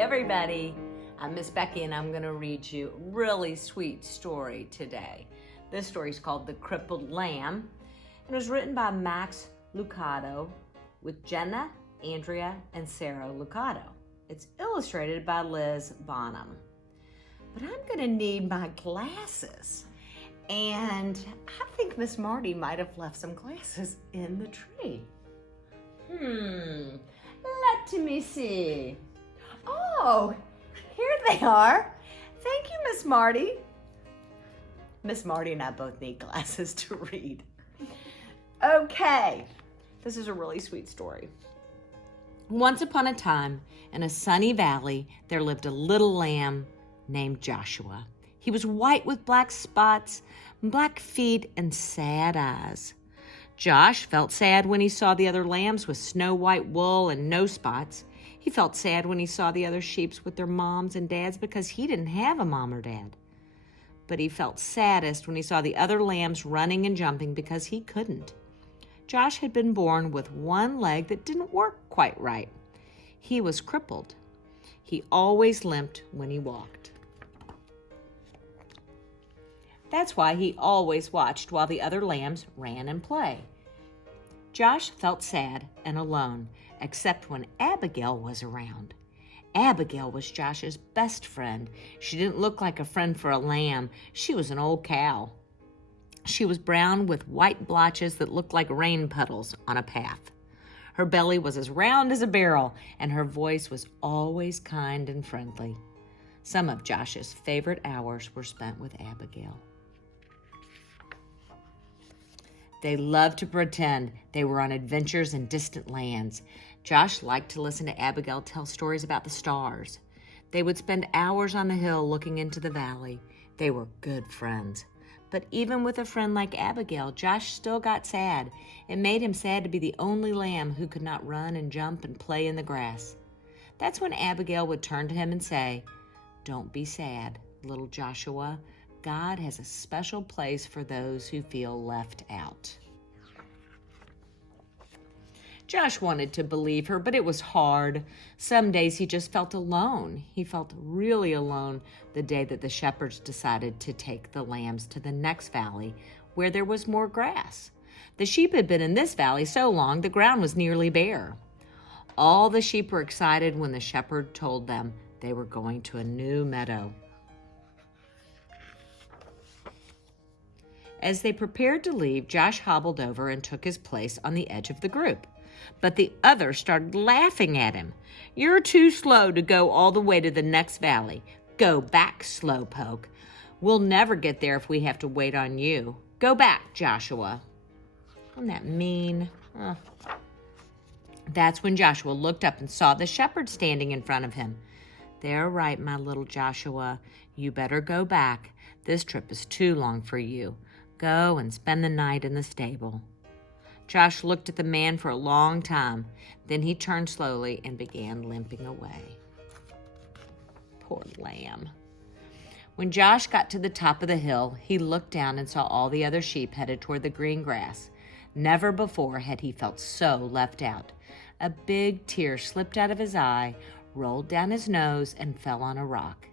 everybody. I'm Miss Becky and I'm going to read you a really sweet story today. This story is called The Crippled Lamb. It was written by Max Lucado with Jenna, Andrea, and Sarah Lucado. It's illustrated by Liz Bonham. But I'm going to need my glasses. And I think Miss Marty might have left some glasses in the tree. Let me see. Oh, here they are. Thank you, Miss Marty. Miss Marty and I both need glasses to read. Okay, this is a really sweet story. Once upon a time, in a sunny valley, there lived a little lamb named Joshua. He was white with black spots, black feet, and sad eyes. Josh felt sad when he saw the other lambs with snow-white wool and no spots. He felt sad when he saw the other sheep with their moms and dads because he didn't have a mom or dad. But he felt saddest when he saw the other lambs running and jumping because he couldn't. Josh had been born with one leg that didn't work quite right. He was crippled. He always limped when he walked. That's why he always watched while the other lambs ran and played. Josh felt sad and alone, except when Abigail was around. Abigail was Josh's best friend. She didn't look like a friend for a lamb. She was an old cow. She was brown with white blotches that looked like rain puddles on a path. Her belly was as round as a barrel, and her voice was always kind and friendly. Some of Josh's favorite hours were spent with Abigail. They loved to pretend they were on adventures in distant lands. Josh liked to listen to Abigail tell stories about the stars. They would spend hours on the hill looking into the valley. They were good friends. But even with a friend like Abigail, Josh still got sad. It made him sad to be the only lamb who could not run and jump and play in the grass. That's when Abigail would turn to him and say, "Don't be sad, little Joshua. God has a special place for those who feel left out." Josh wanted to believe her, but it was hard. Some days he just felt alone. He felt really alone the day that the shepherds decided to take the lambs to the next valley where there was more grass. The sheep had been in this valley so long the ground was nearly bare. All the sheep were excited when the shepherd told them they were going to a new meadow. As they prepared to leave, Josh hobbled over and took his place on the edge of the group. But the others started laughing at him. "You're too slow to go all the way to the next valley. Go back, slowpoke. We'll never get there if we have to wait on you. Go back, Joshua." Isn't that mean? That's when Joshua looked up and saw the shepherd standing in front of him. "They're right, my little Joshua. You better go back. This trip is too long for you. Go and spend the night in the stable." Josh looked at the man for a long time. Then he turned slowly and began limping away. Poor lamb. When Josh got to the top of the hill, he looked down and saw all the other sheep headed toward the green grass. Never before had he felt so left out. A big tear slipped out of his eye, rolled down his nose, and fell on a rock.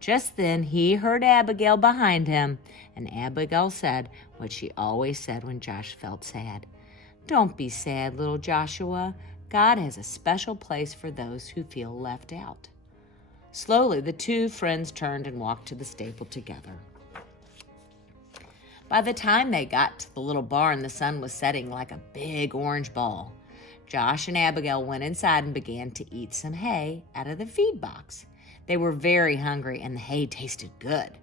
Just then he heard Abigail behind him, and Abigail said what she always said when Josh felt sad. "Don't be sad, little Joshua. God has a special place for those who feel left out." Slowly, the two friends turned and walked to the stable together. By the time they got to the little barn, the sun was setting like a big orange ball. Josh and Abigail went inside and began to eat some hay out of the feed box. They were very hungry, and the hay tasted good.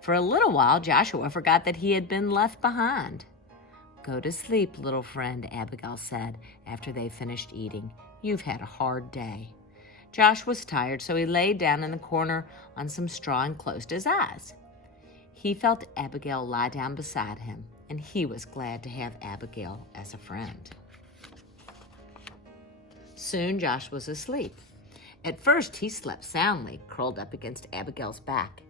For a little while, Joshua forgot that he had been left behind. "Go to sleep, little friend," Abigail said after they finished eating. "You've had a hard day." Josh was tired, so he laid down in the corner on some straw and closed his eyes. He felt Abigail lie down beside him, and he was glad to have Abigail as a friend. Soon Josh was asleep. At first, he slept soundly, curled up against Abigail's back.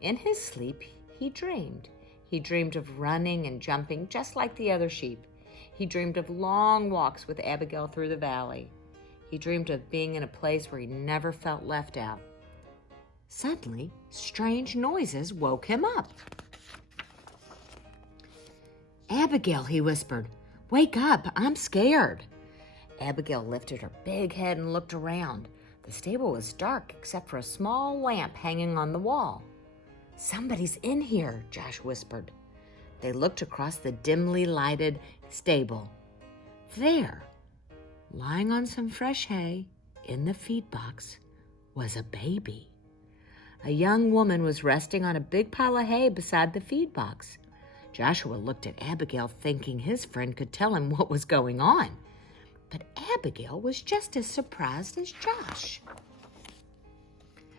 In his sleep, he dreamed. He dreamed of running and jumping just like the other sheep. He dreamed of long walks with Abigail through the valley. He dreamed of being in a place where he never felt left out. Suddenly, strange noises woke him up. "Abigail," he whispered, "wake up, I'm scared." Abigail lifted her big head and looked around. The stable was dark except for a small lamp hanging on the wall. "Somebody's in here," Josh whispered. They looked across the dimly lighted stable. There, lying on some fresh hay in the feed box, was a baby. A young woman was resting on a big pile of hay beside the feed box. Joshua looked at Abigail, thinking his friend could tell him what was going on. But Abigail was just as surprised as Josh.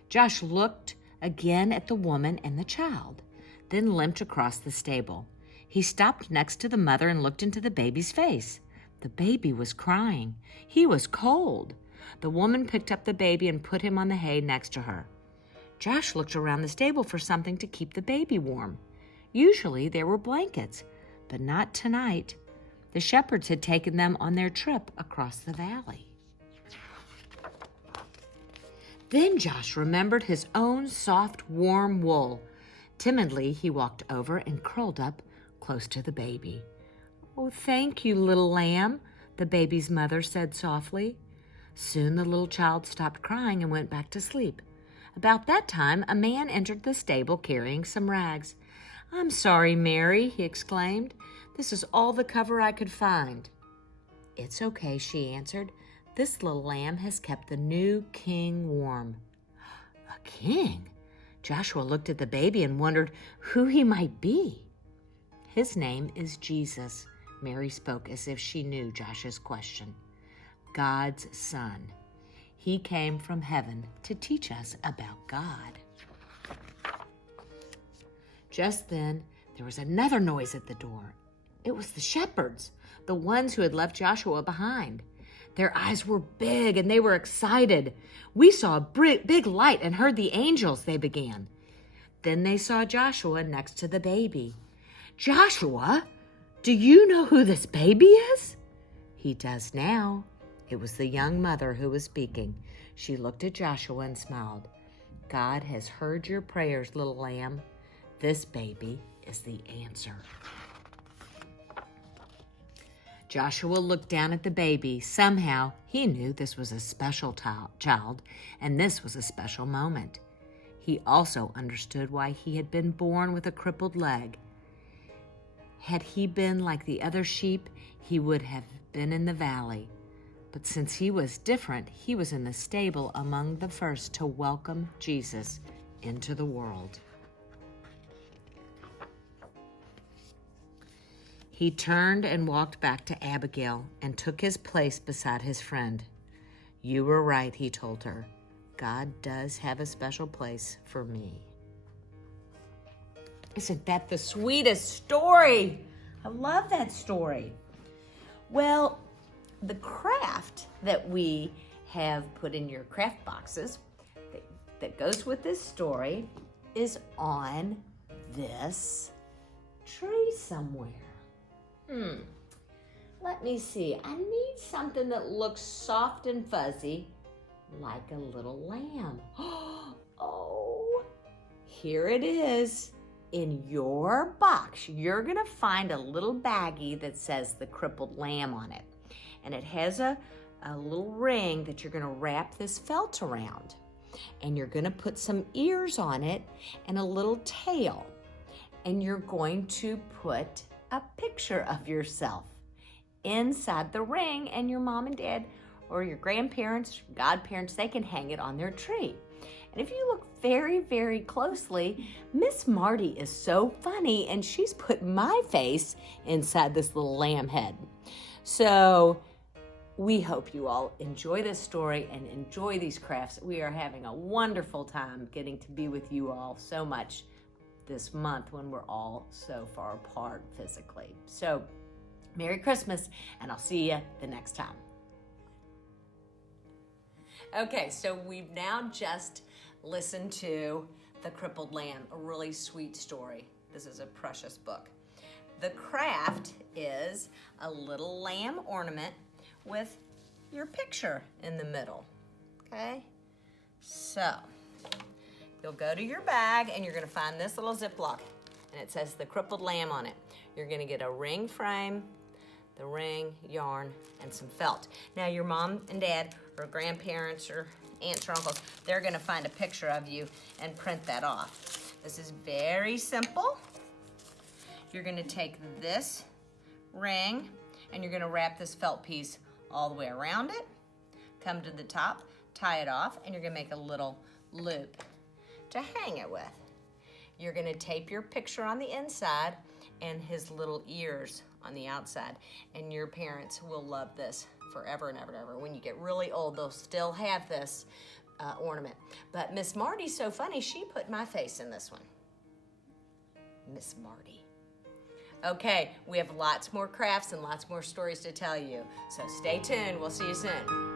Josh looked again at the woman and the child, then limped across the stable. He stopped next to the mother and looked into the baby's face. The baby was crying. He was cold. The woman picked up the baby and put him on the hay next to her. Josh looked around the stable for something to keep the baby warm. Usually there were blankets, but not tonight. The shepherds had taken them on their trip across the valley. Then Josh remembered his own soft, warm wool. Timidly, he walked over and curled up close to the baby. "Oh, thank you, little lamb," the baby's mother said softly. Soon the little child stopped crying and went back to sleep. About that time, a man entered the stable carrying some rags. "I'm sorry, Mary," he exclaimed. "This is all the cover I could find." "It's okay," she answered. "This little lamb has kept the new king warm." A king? Joshua looked at the baby and wondered who he might be. "His name is Jesus," Mary spoke as if she knew Josh's question. "God's son. He came from heaven to teach us about God." Just then, there was another noise at the door. It was the shepherds, the ones who had left Joshua behind. Their eyes were big and they were excited. "We saw a big light and heard the angels," they began. Then they saw Joshua next to the baby. "Joshua, do you know who this baby is?" He does now. It was the young mother who was speaking. She looked at Joshua and smiled. "God has heard your prayers, little lamb. This baby is the answer." Joshua looked down at the baby. Somehow, he knew this was a special child, and this was a special moment. He also understood why he had been born with a crippled leg. Had he been like the other sheep, he would have been in the valley. But since he was different, he was in the stable among the first to welcome Jesus into the world. He turned and walked back to Abigail and took his place beside his friend. "You were right," he told her. "God does have a special place for me." Isn't that the sweetest story? I love that story. Well, the craft that we have put in your craft boxes that goes with this story is on this tree somewhere. Let me see. I need something that looks soft and fuzzy like a little lamb. Oh, here it is. In your box, you're going to find a little baggie that says the Crippled Lamb on it. And it has a little ring that you're going to wrap this felt around. And you're going to put some ears on it and a little tail. And you're going to put a picture of yourself inside the ring, and your mom and dad or your grandparents, godparents, they can hang it on their tree. And if you look very, very closely, Miss Marty is so funny, and she's put my face inside this little lamb head. So we hope you all enjoy this story and enjoy these crafts. We are having a wonderful time getting to be with you all so much this month when we're all so far apart physically. So Merry Christmas, and I'll see you the next time. Okay, so we've now just listened to The Crippled Lamb, a really sweet story. This is a precious book. The craft is a little lamb ornament with your picture in the middle, okay? So, you'll go to your bag and you're gonna find this little Ziploc, and it says the Crippled Lamb on it. You're gonna get a ring frame, the ring, yarn, and some felt. Now your mom and dad or grandparents or aunts or uncles, they're gonna find a picture of you and print that off. This is very simple. You're gonna take this ring and you're gonna wrap this felt piece all the way around it, come to the top, tie it off, and you're gonna make a little loop to hang it with. You're gonna tape your picture on the inside and his little ears on the outside. And your parents will love this forever and ever and ever. When you get really old, they'll still have this ornament. But Miss Marty's so funny, she put my face in this one. Miss Marty. Okay, we have lots more crafts and lots more stories to tell you. So stay tuned, we'll see you soon.